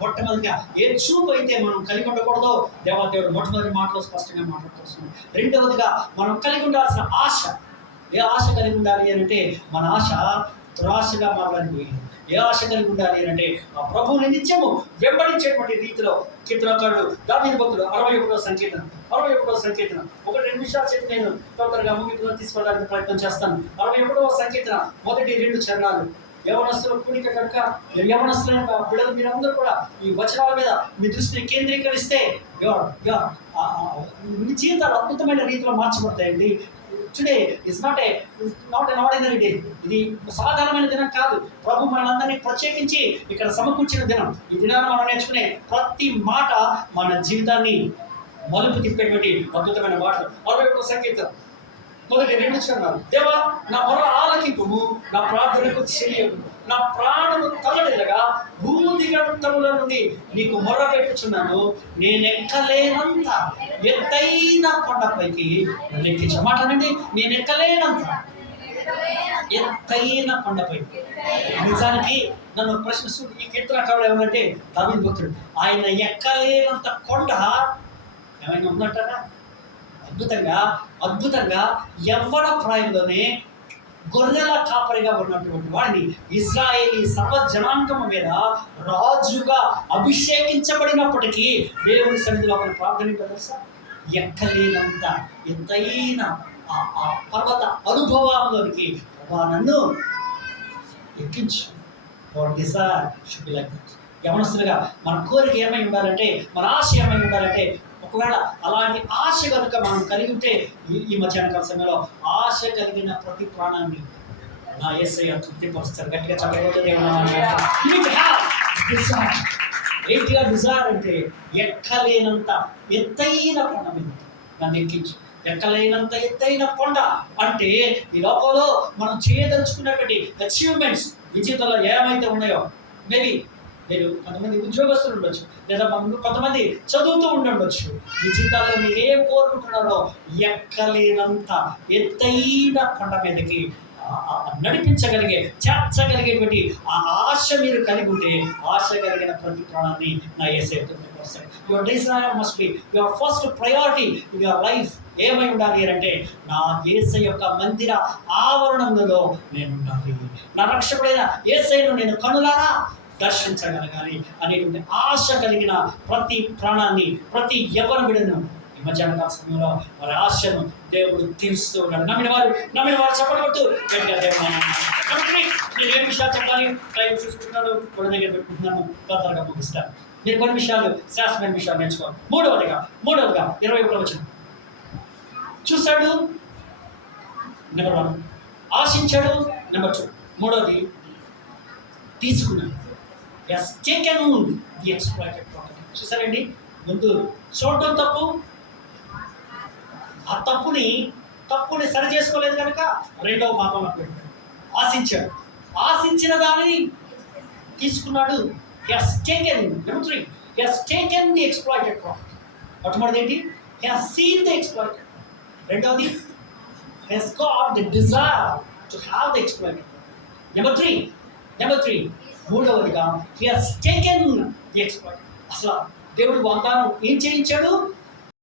మొట్టమొదటిగా ఏ చూపు అయితే మనం కలిగి ఉండకూడదో దేవుడు మొట్టమొదటి మాటలో స్పష్టంగా మాట్లాడుతున్నాం. రెండవదిగా మనం కలిగి ఉండాల్సిన ఆశ. ఏ ఆశ కలిగి ఉండాలి అంటే మన ఆశ దురాశగా మారడానికి. ఏ ఆశ కలిగి ఉండాలి అంటే ఆ ప్రభువుని నిత్యము వెంబడించేటువంటి రీతిలో. కీర్తనకారుడు దావీదు భక్తుడు 61వ సంకీర్తన 1-2 నిమిషాలు చెప్పి నేను తొందరగా ముగింపులో తీసుకోవడానికి ప్రయత్నం చేస్తాను. 61వ సంకీర్తన మొదటి 2 చరణాలు. యవనస్తుల కూడిక కనుక యవనస్తులైన బిడ్డలు మీరందరూ కూడా ఈ వచనాల మీద మీ దృష్టిని కేంద్రీకరిస్తే మీ జీవితాలు అద్భుతమైన రీతిలో మార్చబడతాయండి. Today is not an ordinary day. ఇది సాధారణమైన దినం కాదు. ప్రభు మనందరినీ ప్రత్యేకించి ఇక్కడ సమకూర్చిన దినం. ఈ దినాన్ని మనం నేర్చుకునే ప్రతి మాట మన జీవితాన్ని మలుపు తిప్పేటువంటి అద్భుతమైన మాటలు. 61వ సంకీర్తన మొదటి 2 చరణాలు. దేవా, నా మొర ఆలకింపుము, నా ప్రార్థనకు చెయ్యము, నా ప్రాణము తల్లడిల్లగా భూదిగంతముల నుండి నీకు మొర పెట్టుచున్నాను. నేనెక్కలేనంత ఎత్తైన కొండపైకి నన్ను ఎక్కించు. మాట అనండి, నేనెక్కలేనంత ఎత్తైన కొండపైకి. నిజానికి నన్ను ప్రశ్నిస్తూ ఈ కీర్తనకారుడు ఏమంటే దావీదు భక్తుడు, ఆయన ఎక్కలేనంత కొండ ఏమైనా ఉందంటారా? అద్భుతంగా యవ్వన ప్రాయంలోనే గొర్రెల కాపరిగా ఉన్నటువంటి వాడిని ఇశ్రాయేలీ సర్వ జనాంగం మీద రాజుగా అభిషేకించబడినప్పటికీ దేవుని సన్నిధిలో ఒక ప్రార్థన తెలుసా? ఎక్కలేనంత ఎత్తైన ఆ పర్వత అనుభవంలోనికి నన్ను ఎక్కించు. యవనస్తులుగా మన కోరిక ఏమై ఉండాలంటే, మన ఆశ ఏమై ఉండాలంటే, ఒకవేళ అలాంటి ఆశ కనుక మనం కలిగి ఉంటే ఈ మధ్యాహ్నకాల సమయంలో ఆశ కలిగిన ప్రతి ప్రాణాన్ని నా యేసయ్య తృప్తిపరుస్తారు. గట్టిగా చెప్పబోతుంది ఏంటిగా డిజైర్ అంటే ఎక్కలేనంత ఎత్తైన కొండ మీద నన్ను ఎక్కించు. ఎక్కలేనంత ఎత్తైన కొండ అంటే ఈ లోకంలో మనం చేయదలుచుకున్నటువంటి అచీవ్మెంట్స్ విజేతలో ఏమైతే ఉన్నాయో, మేబీ మీరు కొంతమంది ఉద్యోగస్తులు ఉండొచ్చు, లేదా కొంతమంది చదువుతూ ఉండొచ్చు. మీ జీవితాల్లో మీరు ఏం కోరుకుంటున్నారో ఎక్కలేనంత ఎత్తైన కొండ మీదకి నడిపించగలిగే, చేర్చగలిగేటువంటి ఆ ఆశ మీరు కలిగి ఉంటే, ఆశ కలిగిన ప్రతి ప్రాణాన్ని నా యేసయ్య తృప్తిపరుస్తాడు. Your desire must be your first priority in your life. ఏమై ఉండాలి అంటే, నా యేసయ్య యొక్క మందిర ఆవరణంలో నేను ఉండాలి. నా రక్షకుడైన యేసయ్యను నేను కనులారా దర్శించగలగాలి అనేటువంటి ఆశ కలిగిన ప్రతి ప్రాణాన్ని, ప్రతి యవ్వన బిడ్డను ఈ మధ్యాహ్నకాల సమయంలో వారి ఆశను దేవుడు తీరుస్తూ ఉన్నాడు. నమ్మిన వారు చెప్పబడుతూ నేను ఏ విషయాలు చెప్పాలి టైం చూసుకుంటున్నాను, కొన్ని దగ్గర పెట్టుకుంటున్నాను, తొందరగా ముగిస్తాను. మీరు కొన్ని విషయాలు, శాస్త్రమైన విషయాలు నేర్చుకోవాలి. మూడవదిగా 21వ వచనం చూశాడు, నెంబర్ 1. ఆశించాడు, నెంబర్ 2. మూడవది తీసుకున్నాడు. Has taken the exploited property. చూసారండి, ముందు చూడటం తప్పు, ఆ తప్పుని సరి చేసుకోలేదు కనుక రెండవ పాపంలో పెట్టాడు. ఆశించిన దాన్ని తీసుకున్నాడు. He has taken, number 3, he has taken the exploited property. మొట్టమొదటి ఏంటి? He has seen the exploited. రెండవది, he has got the desire to have the exploited property. Number 3, మూడవదిగా he has taken the exploit. అసలు దేవుడు వాగ్దానం ఏం చేయించాడు?